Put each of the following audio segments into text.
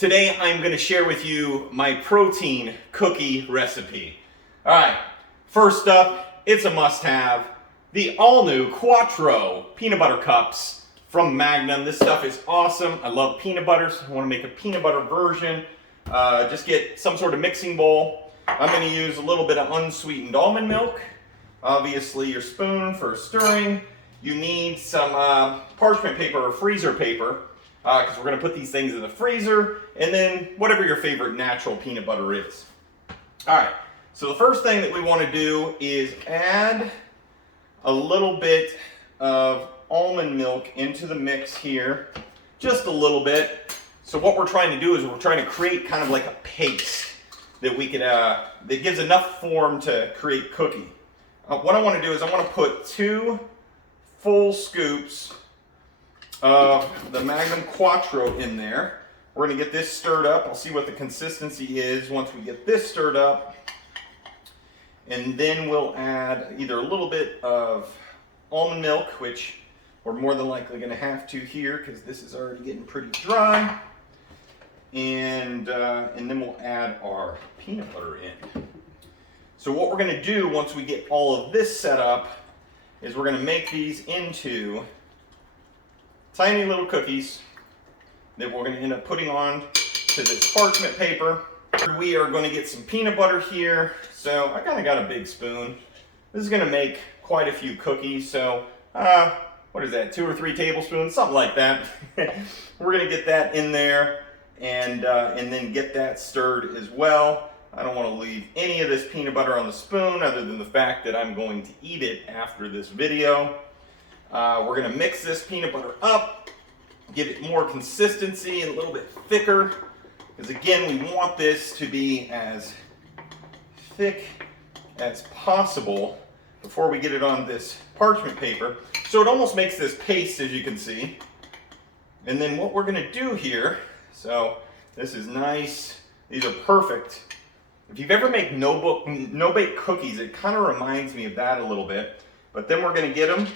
Today I'm going to share with you my protein cookie recipe. Alright, first up, it's a must-have, the all-new Quattro peanut butter cups from Magnum. This stuff is awesome. I love peanut butter, so I want to make a peanut butter version. Just get some sort of mixing bowl. I'm going to use a little bit of unsweetened almond milk. Obviously your spoon for stirring. You need some parchment paper or freezer paper, because we're going to put these things in the freezer, and then whatever your favorite natural peanut butter is. Alright, so the first thing that we want to do is add a little bit of almond milk into the mix here, just a little bit. So what we're trying to do is we're trying to create kind of like a paste that we can, that gives enough form to create cookie. What I want to do is I want to put 2 full scoops of the Magnum Quattro in there. We're going to get this stirred up. I'll see what the consistency is once we get this stirred up. And then we'll add either a little bit of almond milk, which we're more than likely going to have to here because this is already getting pretty dry. And then we'll add our peanut butter in. So what we're going to do once we get all of this set up is we're going to make these into tiny little cookies that we're going to end up putting on to this parchment paper. We are going to get some peanut butter here. So I kind of got a big spoon. This is going to make quite a few cookies. So what is that, 2 or 3 tablespoons, something like that. We're going to get that in there and then get that stirred as well. I don't want to leave any of this peanut butter on the spoon other than the fact that I'm going to eat it after this video. We're going to mix this peanut butter up, give it more consistency and a little bit thicker, because again, we want this to be as thick as possible before we get it on this parchment paper. So it almost makes this paste, as you can see. And then what we're going to do here, so this is nice, these are perfect. If you've ever made no-bake cookies, it kind of reminds me of that a little bit. But then we're going to get them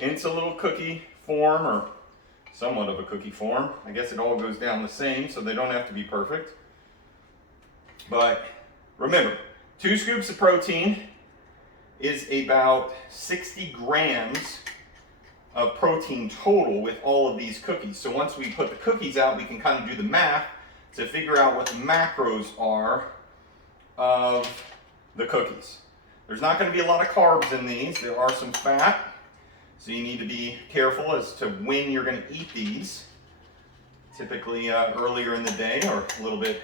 into a little cookie form, or somewhat of a cookie form. I guess it all goes down the same, so they don't have to be perfect. But remember, 2 scoops of protein is about 60 grams of protein total with all of these cookies. So once we put the cookies out, we can kind of do the math to figure out what the macros are of the cookies. There's not going to be a lot of carbs in these. There are some fat, so you need to be careful as to when you're going to eat these. Typically earlier in the day, or a little bit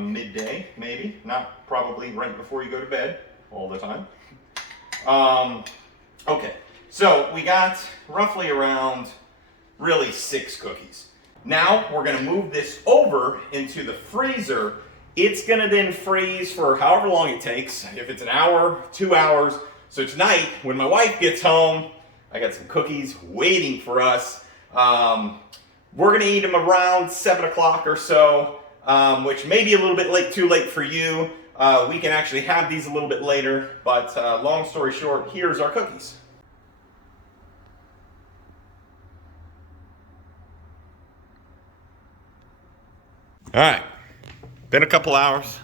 midday, maybe. Not probably right before you go to bed all the time. Okay, so we got roughly around really 6 cookies. Now we're going to move this over into the freezer. It's going to then freeze for however long it takes, if it's an hour, 2 hours. So tonight, when my wife gets home, I got some cookies waiting for us. We're going to eat them around 7 o'clock or so, which may be a little bit too late for you. We can actually have these a little bit later, but long story short, here's our cookies. All right. Been a couple hours.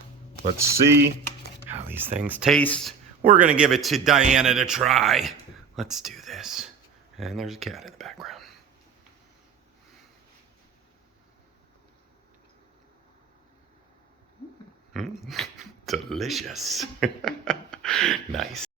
Let's see how these things taste. We're gonna give it to Diana to try. Let's do this. And there's a cat in the background. Delicious. Nice.